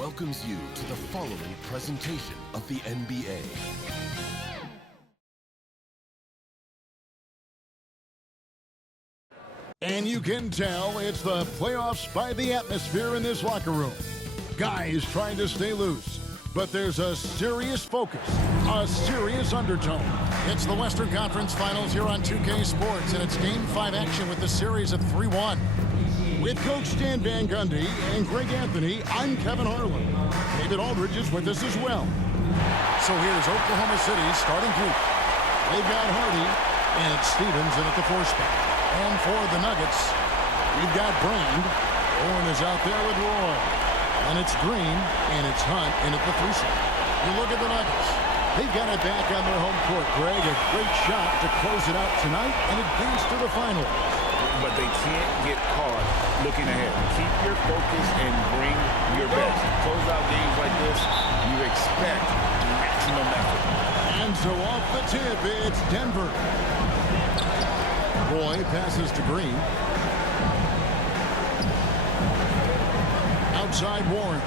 welcomes you to the following presentation of the NBA. And you can tell it's the playoffs by the atmosphere in this locker room. Guys trying to stay loose, but there's a serious focus, a serious undertone. It's the Western Conference Finals here on 2K Sports, and it's Game 5 action with the series of 3-1. With Coach Stan Van Gundy and Greg Anthony, I'm Kevin Harlan. David Aldridge is with us as well. So here's Oklahoma City's starting group. They've got Hardy and Stevens in at the 4 spot. And for the Nuggets, we've got Brand. Owen is out there with Roy. And it's Green, and it's Hunt in at the 3 spot. You look at the Nuggets. They've got it back on their home court. Greg, a great shot to close it out tonight and advance to the finals. But they can't get caught looking ahead. Keep your focus and bring your best. Close out games like this, you expect maximum effort. And so off the tip, it's Denver. Roy passes to Green. Outside Warren.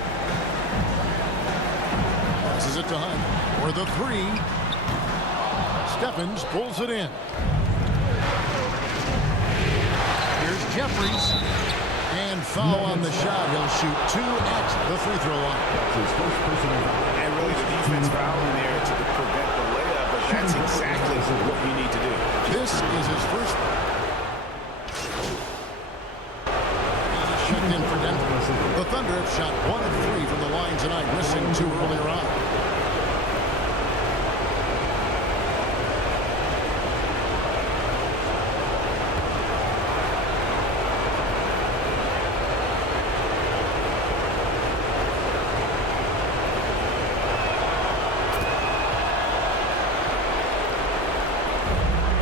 Passes it to Hunt. For the 3. Stephens pulls it in. Here's Jeffries. And foul on the shot. He'll shoot 2 at the free throw line. And really the defense fouling there to prevent the layup, but that's exactly what you need to do. This is his first. And he's checked in for Denver. The Thunder have shot 1 of 3 from the line tonight, missing 2 earlier on.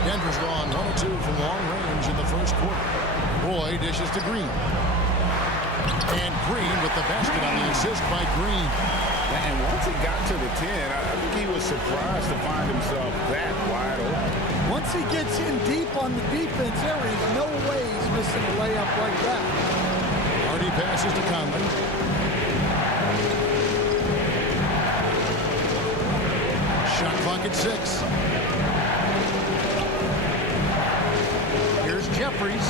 Denver's gone 1 of 2 from long range in the first quarter. Roy dishes to Green. And Green with the basket on the assist by Green. And once it got to the 10, I think he was surprised to find himself that wide open. Once he gets in deep on the defense, there is no way he's missing a layup like that. Hardy passes to Conley. Shot clock at 6. Here's Jeffries.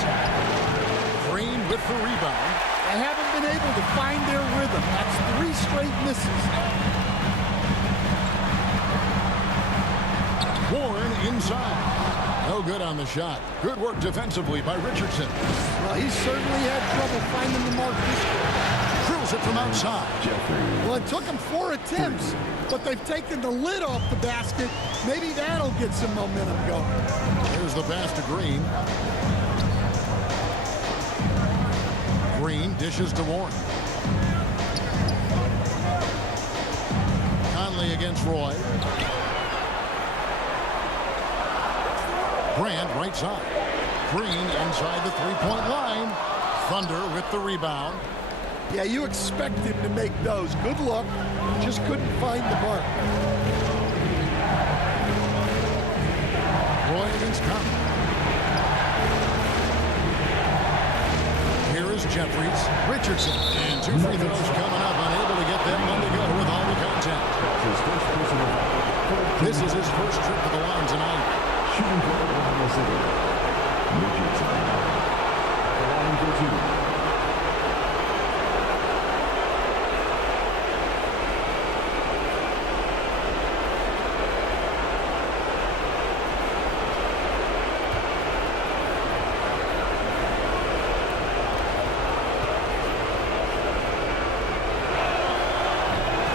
Green with the rebound. They haven't been able to find their rhythm. That's 3 straight misses. Warren inside. No good on the shot. Good work defensively by Richardson. Well, he certainly had trouble finding the mark this time. Drills it from outside. Well, it took him 4 attempts, but they've taken the lid off the basket. Maybe that'll get some momentum going. Here's the pass to Green. Green dishes to Warren. Conley against Roy. Grant right side. Green inside the 3-point line. Thunder with the rebound. Yeah, you expect him to make those. Good luck. Just couldn't find the mark. Roy against Conley. Here is Jeffries. Richardson. And 2 free throws coming up. Unable to get that one to go with all the contact. This is his first trip to the line tonight. Shooting for Oklahoma City, Richardson. The line for 2.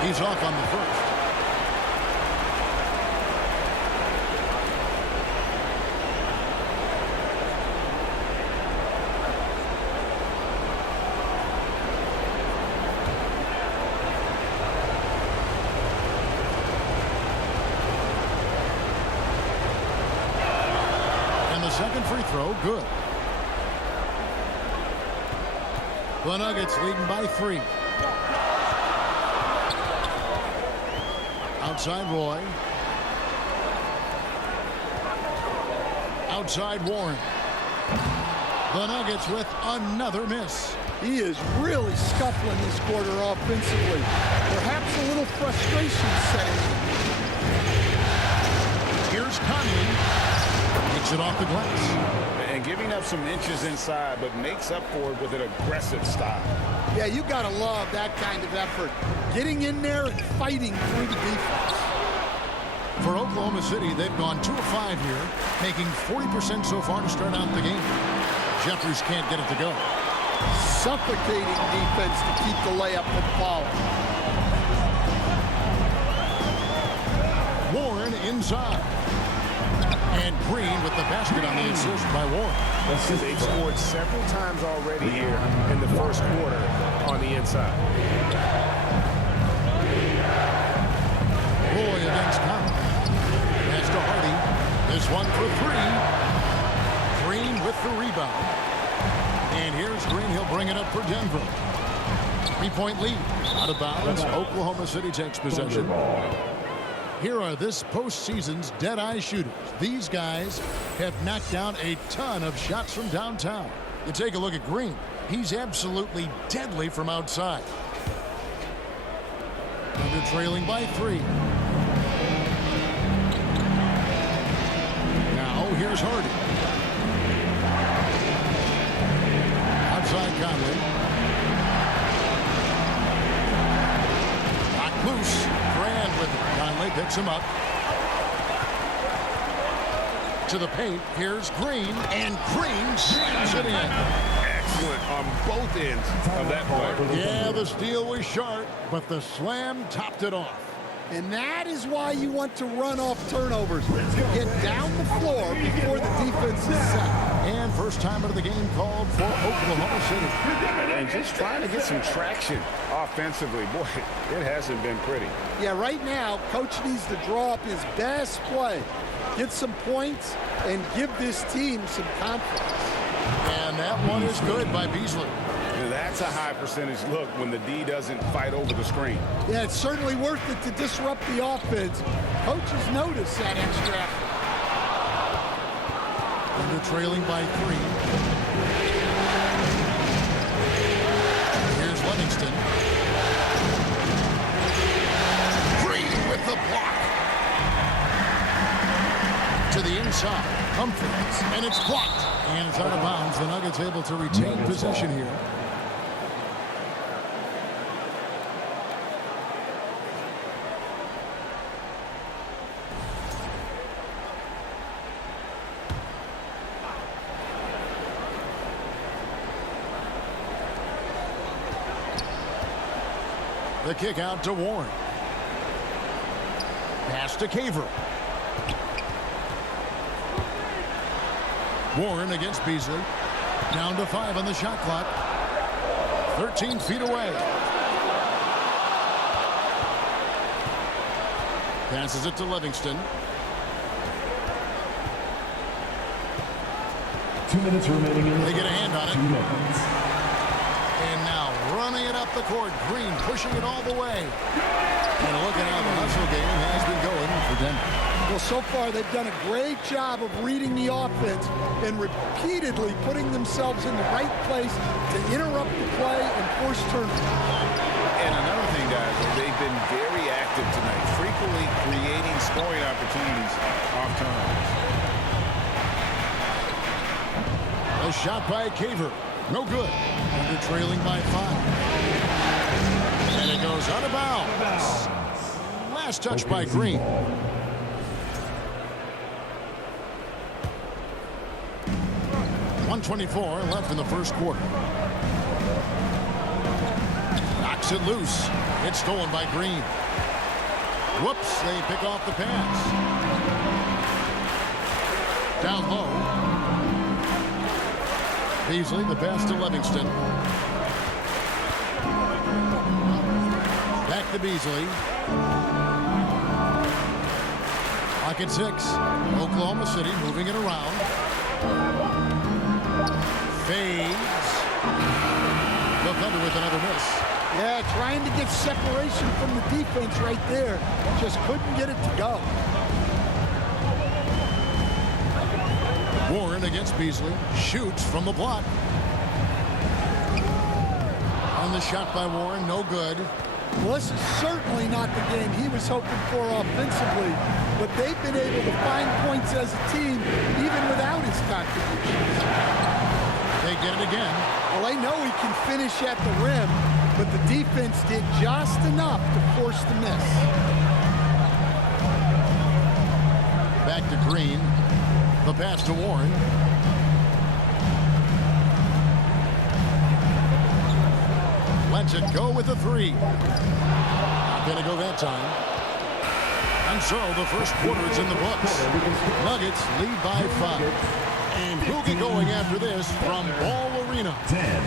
He's off on the first. And the second free throw, good. The Nuggets leading by 3. Outside Roy. Outside Warren. The Nuggets with another miss. He is really scuffling this quarter offensively. Perhaps a little frustration setting in. Here's Conley. Takes it off the glass. And giving up some inches inside, but makes up for it with an aggressive style. Yeah, you got to love that kind of effort. Getting in there and fighting through the defense. For Oklahoma City, they've gone 2 of 5 here, making 40% so far to start out the game. Jeffries can't get it to go. Suffocating defense to keep the layup from falling. Warren inside. And Green with the basket on the assist by Warren. They've scored several times already here in the first quarter on the inside. Roy against Conley. Pass to Hardy. This one for 3. Green with the rebound. And here's Green. He'll bring it up for Denver. 3-point lead. Out of bounds. Oklahoma City takes possession. Here are this postseason's dead-eye shooters. These guys have knocked down a ton of shots from downtown. You take a look at Green. He's absolutely deadly from outside. Under trailing by 3. Now here's Hardy. Outside Conley. Knocked loose. Grand with it. Conley picks him up. To the paint. Here's Green. And Green slams it in. Excellent on both ends of that play. Yeah, the steal was sharp, but the slam topped it off. And that is why you want to run off turnovers. Get down the floor before the defense is set. And first time out of the game called for Oklahoma City. And just trying to get some traction offensively. Boy, it hasn't been pretty. Yeah, right now, Coach needs to draw up his best play. Get some points and give this team some confidence. And that one is good by Beasley. That's a high percentage look when the D doesn't fight over the screen. Yeah, it's certainly worth it to disrupt the offense. Coaches notice that extra effort. Under trailing by 3. Here's Livingston. Green with the block. To the inside. Humphries. And it's blocked. And it's out of bounds. The Nuggets able to retain possession here. The kick out to Warren. Pass to Caver. Warren against Beasley. Down to 5 on the shot clock. 13 feet away. Passes it to Livingston. 2 minutes remaining in the They get a hand on it. 2 minutes. And now running it up the court. Green pushing it all the way. And look at how the hustle game has been going for Denver. Well, so far they've done a great job of reading the offense and repeatedly putting themselves in the right place to interrupt the play and force turnovers. And another thing, guys, they've been very active tonight, frequently creating scoring opportunities off turnovers. A shot by Caver. No good. Under trailing by 5. And it goes out of bounds. Last touch by Green. .124 left in the first quarter. Knocks it loose. It's stolen by Green. Whoops, they pick off the pass. Down low. Beasley, the pass to Livingston. Back to Beasley. Clock at 6. Oklahoma City moving it around. Fades. The Thunder with another miss. Yeah, trying to get separation from the defense right there. Just couldn't get it to go. Warren against Beasley. Shoots from the block. the shot by Warren, no good. Well, this is certainly not the game he was hoping for offensively, but they've been able to find points as a team even without his contributions. They get it again. Well, they know he can finish at the rim, but the defense did just enough to force the miss. Back to Green. The pass to Warren. Lets it go with a three. Not going to go that time. And so the first quarter is in the books. Nuggets lead by 5. And who'll get going after this from Ball Arena? 10.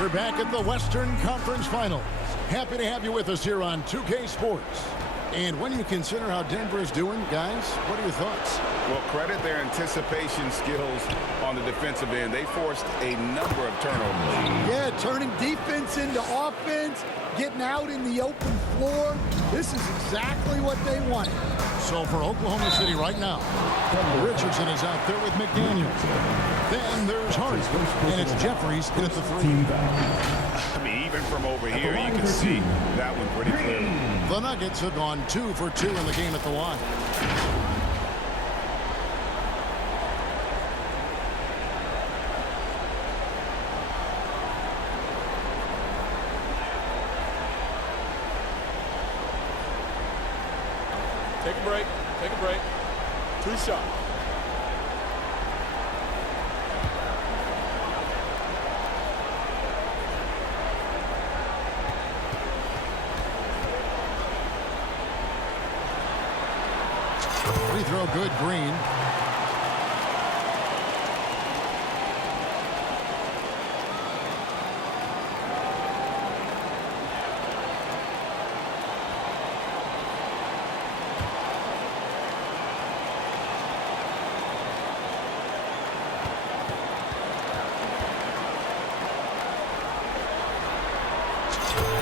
We're back at the Western Conference Finals. Happy to have you with us here on 2K Sports. And when you consider how Denver is doing, guys, what are your thoughts? Well, credit their anticipation skills on the defensive end. They forced a number of turnovers. Yeah, turning defense into offense, getting out in the open floor. This is exactly what they wanted. So for Oklahoma City right now, Richardson is out there with McDaniels. Then there's Hart, and it's Jeffries in at the three. I mean, even from over here, you can see that one pretty clearly. The Nuggets have gone 2 for 2 in the game at the line. Take a break. Take a break. 2 shots. Free throw good, Green.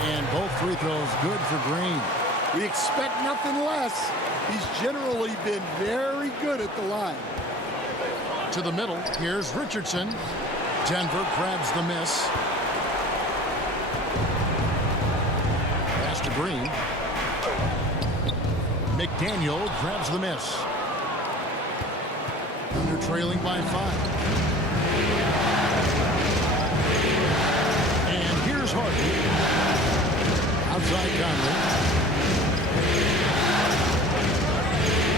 And both free throws good for Green. We expect nothing less. He's generally been very good at the line. To the middle, here's Richardson. Denver grabs the miss. Pass to Green. McDaniel grabs the miss. They're trailing by 5. And here's Harden. Outside Conley.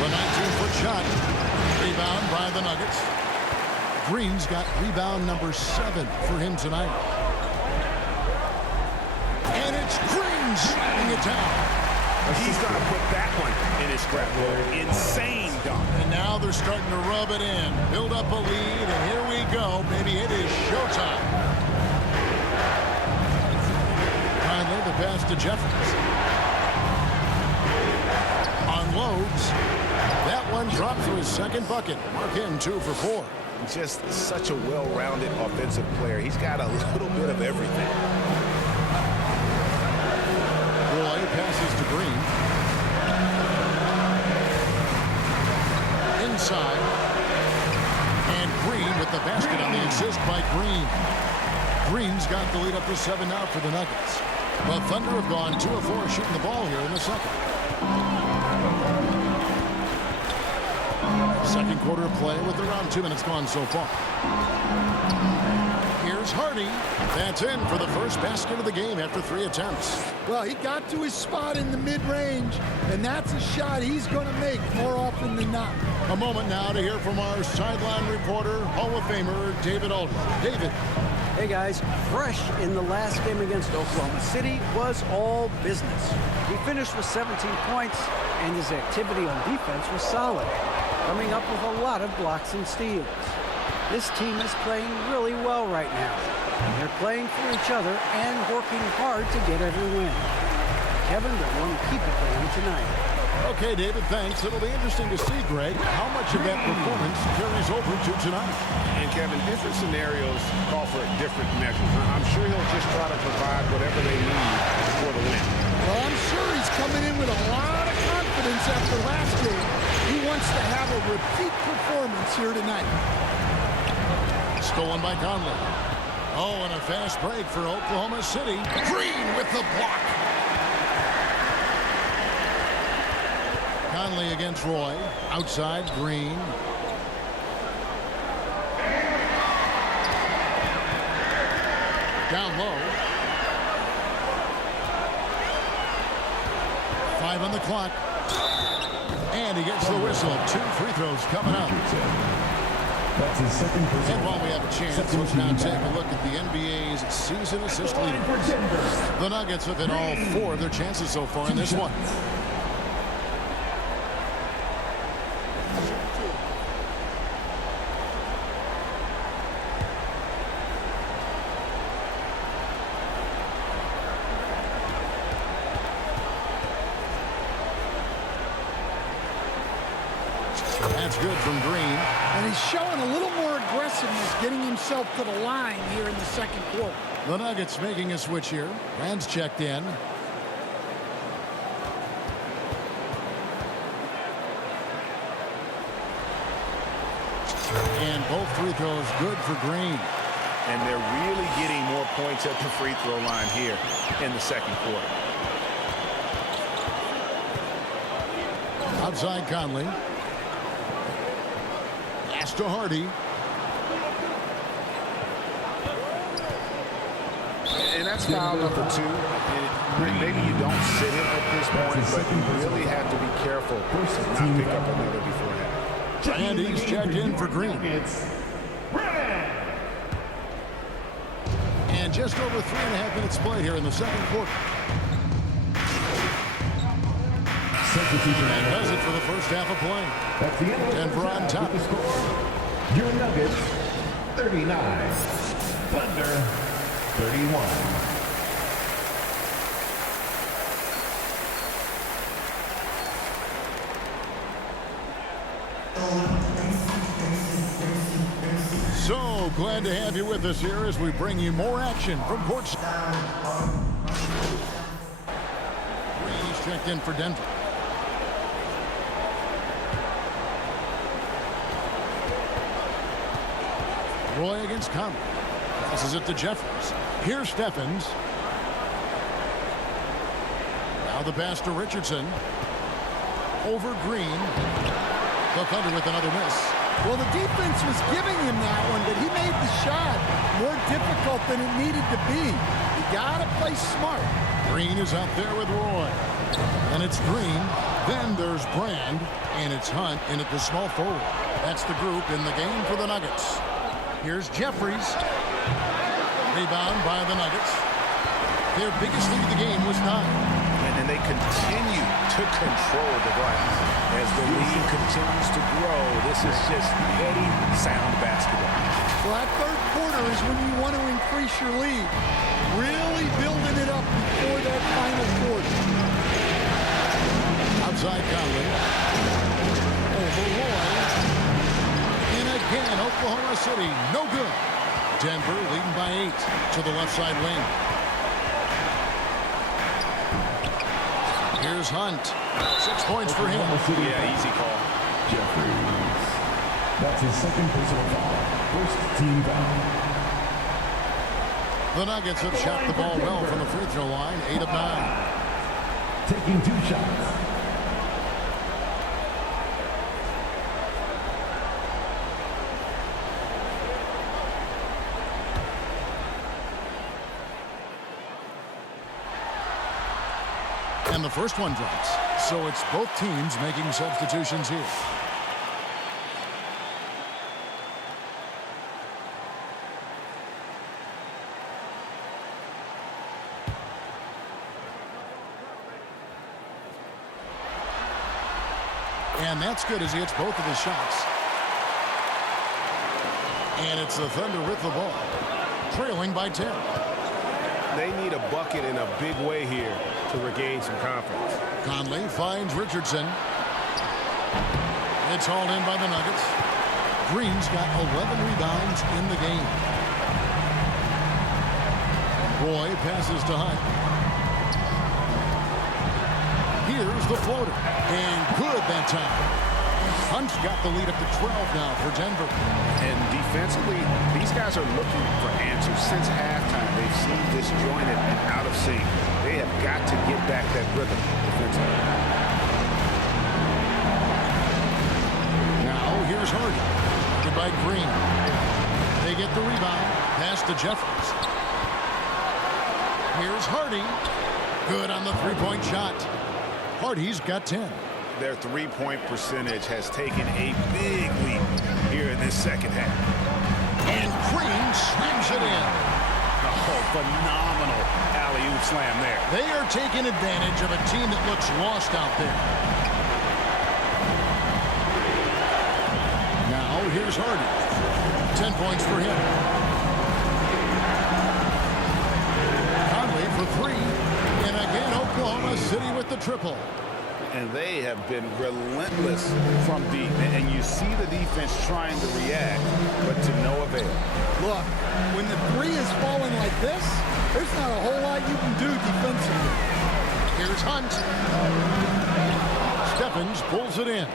The 19-foot shot. Rebound by the Nuggets. Green's got rebound number 7 for him tonight. And it's Green slamming it down. He's going to put that one in his scrapbook. Insane dunk. And now they're starting to rub it in. Build up a lead, and here we go, baby. It is showtime. Finally, the pass to Jeffries. Unloads. That one dropped for his second bucket. Mark him 2 for 4. Just such a well-rounded offensive player. He's got a little bit of everything. Roy passes to Green. Inside. And Green with the basket on the assist by Green. Green's got the lead up to 7 now for the Nuggets. The Thunder have gone 2 of 4 shooting the ball here in the second. Second quarter of play with around 2 minutes gone so far. Here's Hardy. That's in for the first basket of the game after 3 attempts. Well, he got to his spot in the mid-range, and that's a shot he's going to make more often than not. A moment now to hear from our sideline reporter, Hall of Famer David Aldridge. David. Hey guys, fresh in the last game against Oklahoma City was all business. He finished with 17 points, and his activity on defense was solid, coming up with a lot of blocks and steals. This team is playing really well right now. They're playing for each other and working hard to get every win. Kevin will want to keep it going tonight. Okay, David, thanks. It'll be interesting to see, Greg, how much of that performance carries over to tonight. And Kevin, different scenarios call for different measures. I'm sure he'll just try to provide whatever they need for the win. Well, I'm sure he's coming in with a lot of confidence confidence after last game. He wants to have a repeat performance here tonight. Stolen by Conley. Oh, and a fast break for Oklahoma City. Green with the block. Conley against Roy. Outside, Green. Down low. 5 on the clock. And he gets the whistle. 2 free throws coming up. That's his second personal. And while we have a chance, let's now take a look at the NBA's season assist leaders. The Nuggets have hit all 4 of their chances so far in this one. That's good from Green. And he's showing a little more aggressiveness, getting himself to the line here in the second quarter. The Nuggets making a switch here. Rand's checked in. And both free throws good for Green. And they're really getting more points at the free throw line here in the second quarter. Outside Conley. Pass to Hardy. And that's foul number 2. Maybe you don't sit him at this point, but you really have to be careful to not pick up another beforehand. And he's checked in for Green. And just over 3.5 minutes played here in the second quarter. Substitution. And does it for the first half of play. That's the end of Denver on top. with the score. Your Nuggets 39. Thunder 31. So glad to have you with us here as we bring you more action from courtside. Green's checked in for Denver. Roy against Conley. Passes it to Jeffries. Here's Stephens. Now the pass to Richardson. Over Green. The Thunder with another miss. Well, the defense was giving him that one, but he made the shot more difficult than it needed to be. You got to play smart. Green is out there with Roy. And it's Green. Then there's Brand. And it's Hunt in at the small forward. That's the group in the game for the Nuggets. Here's Jeffries. Rebound by the Nuggets. Their biggest lead of the game was 9. And they continue to control the glass. As the lead continues to grow, this is just steady, sound basketball. Well, that third quarter is when you want to increase your lead. Really building it up before that final quarter. Outside Conley. Over Roy. And again, Oklahoma City, no good. Denver leading by 8 to the left side wing. Here's Hunt. 6 points for him. Yeah, easy call. Jeffries. That's his second personal foul. First team foul. The Nuggets have shot the ball well from the free throw line, 8 of 9. Taking 2 shots. And the first one drops. So it's both teams making substitutions here. And that's good as he hits both of his shots. And it's the Thunder with the ball, trailing by 10. They need a bucket in a big way here to regain some confidence. Conley finds Richardson. It's hauled in by the Nuggets. Green's got 11 rebounds in the game. Roy passes to Hunt. Here's the floater. And good that time. Hunt's got the lead up to 12 now for Denver. And defensively, these guys are looking for answers since halftime. They've seen disjointed and out of sync. They have got to get back that rhythm defensively. Now here's Hardy. Goodbye Green. They get the rebound. Pass to Jeffries. Here's Hardy. Good on the three-point shot. Hardy's got 10. Their three-point percentage has taken a big leap here in this second half. And Green slams it in. Oh, phenomenal alley-oop slam there. They are taking advantage of a team that looks lost out there. Now here's Hardy. 10 points for him. Conley for three. And again, Oklahoma City with the triple. And they have been relentless from deep. And you see the defense trying to react, but to no avail. Look, when the three is falling like this, there's not a whole lot you can do defensively. Here's Hunt. Stephens pulls it in.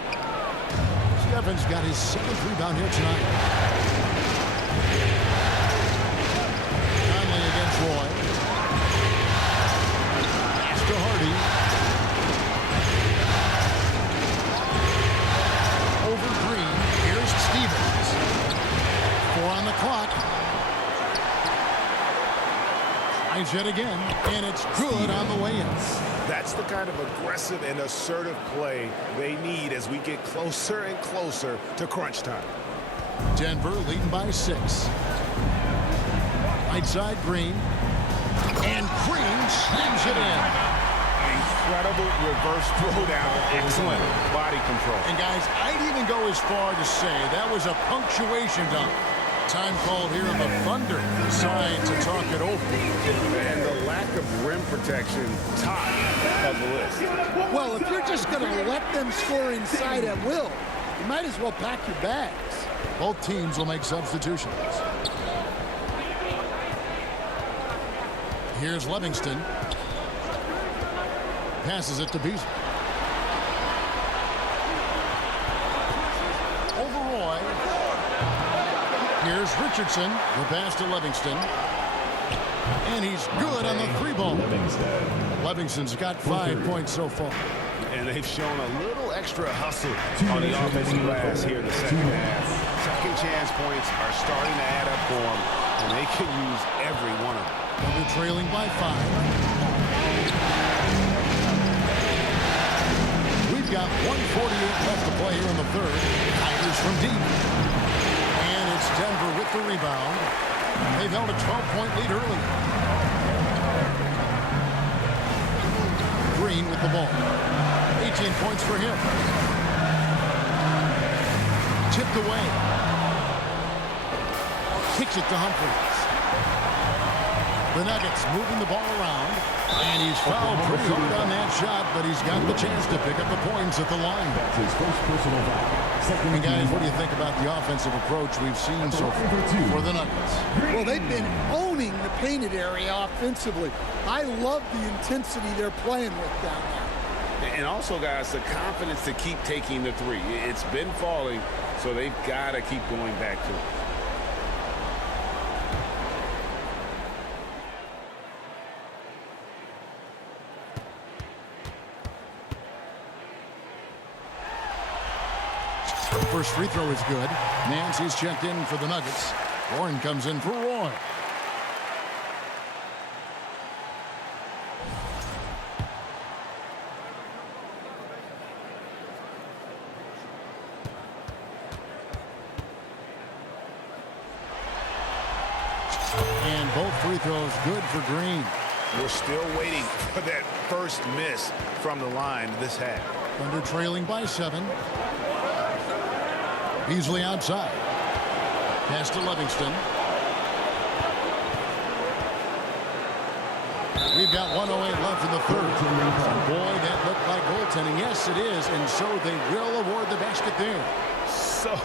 Stephens got his seventh rebound here tonight. Conley against Roy. Pass to Hardy. Over Green. Here's Stevens. 4 on the clock. Tries yet again, and it's good on the way in. That's the kind of aggressive and assertive play they need as we get closer and closer to crunch time. Denver leading by 6. Right side Green. And Green slams it in. Incredible reverse throwdown. Excellent body control. And guys, I'd even go as far to say that was a punctuation dunk. Time called here on the Thunder. Decide to talk it over. And the lack of rim protection, top of the list. Well, if you're just going to let them score inside at will, you might as well pack your bags. Both teams will make substitutions. Here's Livingston. Passes it to Beasley. Over Roy. Here's Richardson. The pass to Livingston. And he's good on the three ball. Livingston's got 5 points so far. And they've shown a little extra hustle on the offensive glass here in the second half. Second chance points are starting to add up for them, and they can use every one of them. Thunder trailing by 5. We've got 1:48 left to play here in the third. Tigers from deep. And it's Denver with the rebound. They've held a 12-point lead early. Green with the ball. 18 points for him. Tipped away. Kicks it to Humphries. The Nuggets moving the ball around. And he's fouled pretty hard on that shot, but he's got the chance to pick up the points at the line. That's his first personal foul. And guys, what do you think about the offensive approach we've seen so far for the Nuggets? Well, they've been owning the painted area offensively. I love the intensity they're playing with down there. And also, guys, the confidence to keep taking the three. It's been falling, so they've got to keep going back to it. First free throw is good. Nancy's checked in for the Nuggets. Warren comes in for Roy. And both free throws good for Green. We're still waiting for that first miss from the line this half. Thunder trailing by 7. Beasley outside. Pass to Livingston. We've got 1:08 left in the third. Boy, that looked like goaltending. Yes, it is, and so they will award the basket there. So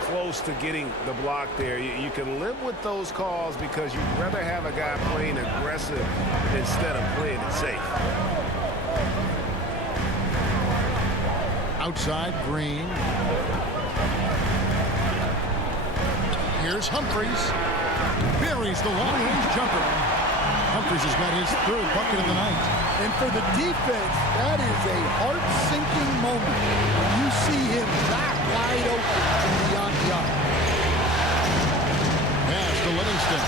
close to getting the block there. You can live with those calls because you'd rather have a guy playing aggressive instead of playing it safe. Outside, Green. Here's Humphries. Buries the long-range jumper. Humphries has got his third bucket of the night. And for the defense, that is a heart-sinking moment when you see him that wide open from beyond the arc. Pass to Livingston.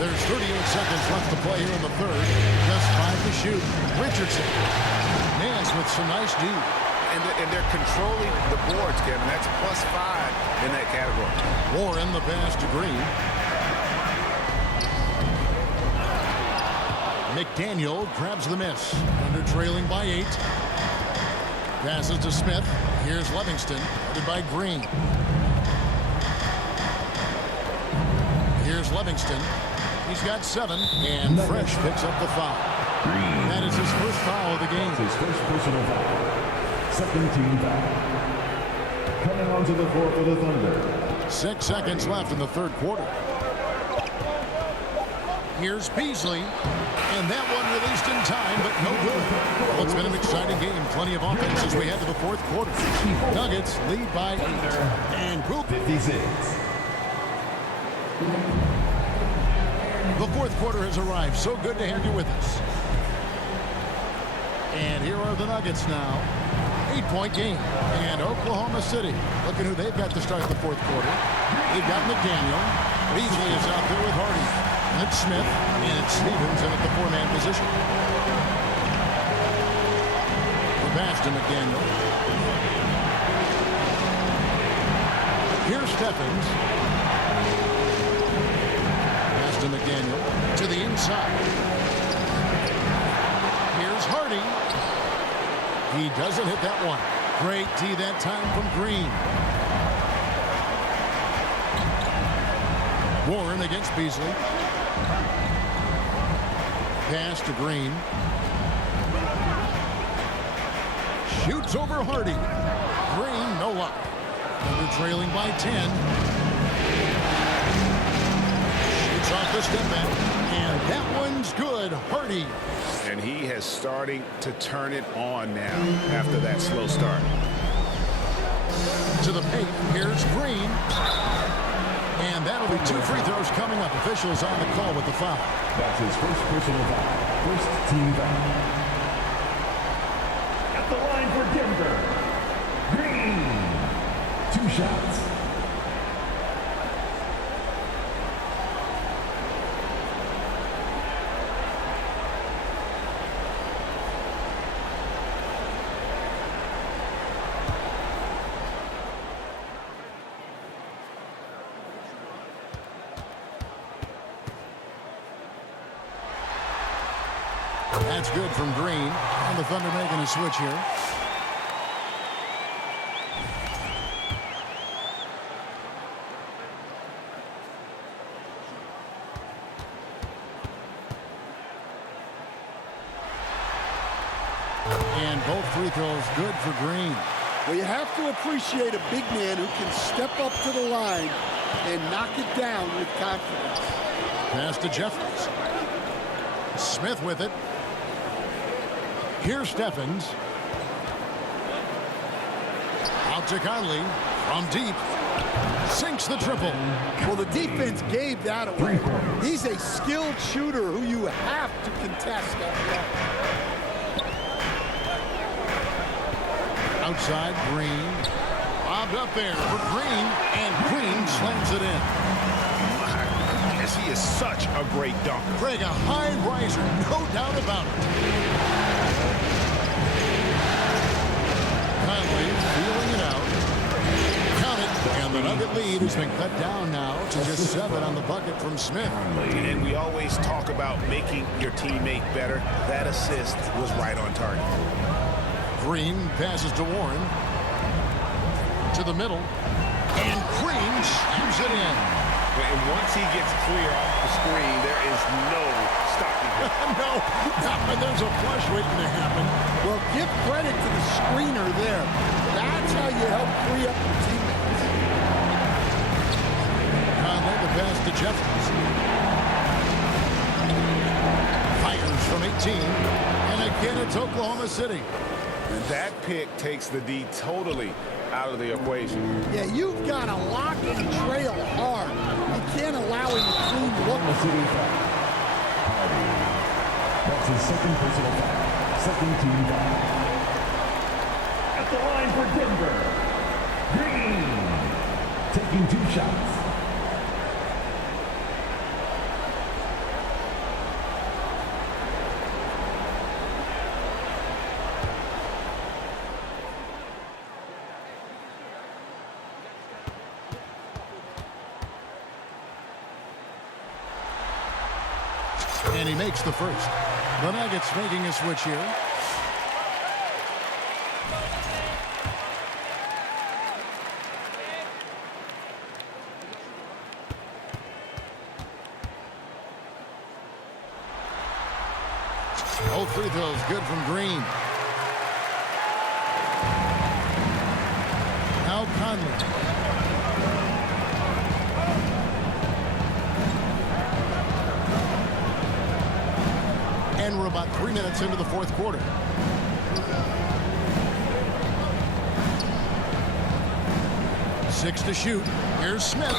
There's 38 seconds left to play here in the third. Just 5 to shoot. Richardson. Nance with some nice D. And they're controlling the boards, Kevin. That's +5 in that category. Warren the pass to Green. McDaniel grabs the miss. Under trailing by 8. Passes to Smith. Here's Livingston, headed by Green. Here's Livingston. He's got 7, and Fresh picks up the foul. Green. That is his first foul of the game. His first personal foul. Second team foul. Coming onto the floor for the Thunder. 6 seconds left in the third quarter. Here's Beasley. And that one released in time, but no good. Well, it's been an exciting game. Plenty of offense as we head to the fourth quarter. Nuggets lead by 8. And Book. 56. The fourth quarter has arrived. So good to have you with us. And here are the Nuggets now. 8-point game. And Oklahoma City. Look at who they've got to start the fourth quarter. They've got McDaniel. Beasley is out there with Hardy. It's Smith. And it's Stevens in at the 4-man position. The pass to McDaniel. Here's Stephens. Pass to McDaniel. To the inside. Here's Hardy. He doesn't hit that one. Great D that time from Green. Warren against Beasley. Pass to Green. Shoots over Hardy. Green, no luck. Under trailing by 10. Shoots off the step back. And that one's good. Hardy. And he has starting to turn it on now after that slow start. To the paint, here's Green. And that'll be 2 free throws coming up. Officials on the call with the foul. That's his first personal foul. First team foul. At the line for Denver. Green. 2 shots. That's good from Green. And the Thunder making a switch here. And both free throws good for Green. Well, you have to appreciate a big man who can step up to the line and knock it down with confidence. Pass to Jeffries. Smith with it. Here's Stephens. Out to Conley. From deep. Sinks the triple. Well, the defense gave that away. He's a skilled shooter who you have to contest that. Outside, Green. Bobbed up there for Green. And Green slams it in. He is such a great dunker. Greg, a high riser, no doubt about it. Conley feeling it out. Count it. And the Nugget lead has been cut down now to just 7 on the bucket from Smith. And we always talk about making your teammate better. That assist was right on target. Green passes to Warren. To the middle. And Green slams it in. And once he gets clear off the screen, there is no stopping him. No, not when there's a flush waiting to happen. Well, give credit to the screener there. That's how you help free up your teammates. Conley the pass to Jeffries. Fires from 18. again, it's Oklahoma City. And that pick takes the D totally out of the equation. Yeah, you've got to lock and trail hard. You can't allow him to clean look. Oklahoma City foul. Hardy. That's his second personal foul. Second team foul. At the line for Denver, Green. Taking 2 shots. And he makes the first. The Nuggets making a switch here. Both free throws good from Green. Now Conley. And we're about 3 minutes into the fourth quarter. Six to shoot. Here's Smith.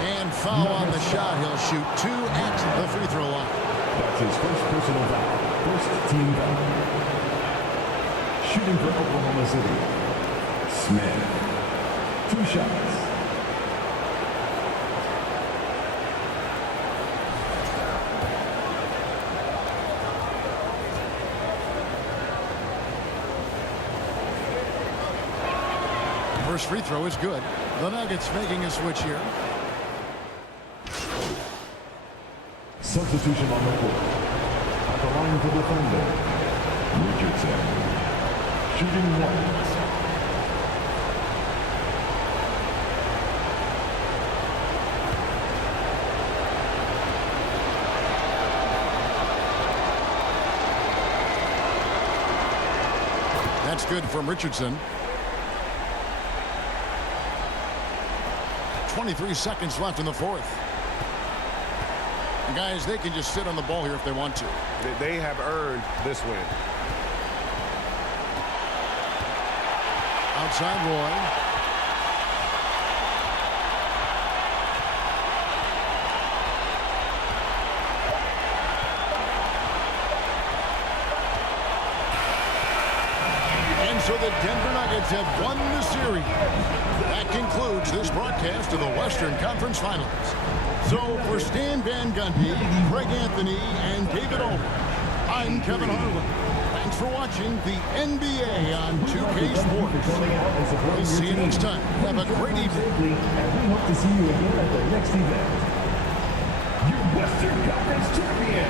And foul on the shot. He'll shoot 2 at the free throw line. That's his first personal foul. First team foul. Shooting for Oklahoma City, Smith. 2 shots. First free throw is good. The Nuggets making a switch here. Substitution on the court. At the line for the Thunder, Richardson. Shooting 1. That's good from Richardson. 23 seconds left in the fourth. Guys, they can just sit on the ball here if they want to. They have earned this win. Outside Roy. And so the Denver Nuggets have won the series. That concludes this broadcast of the Western Conference Finals. So for Stan Van Gundy, Craig Anthony, and David Olden, I'm Kevin Harlan. Thanks for watching the NBA on 2K Sports. We'll see you next time. Have a great evening. And we hope to see you again at the next event. Your Western Conference champion,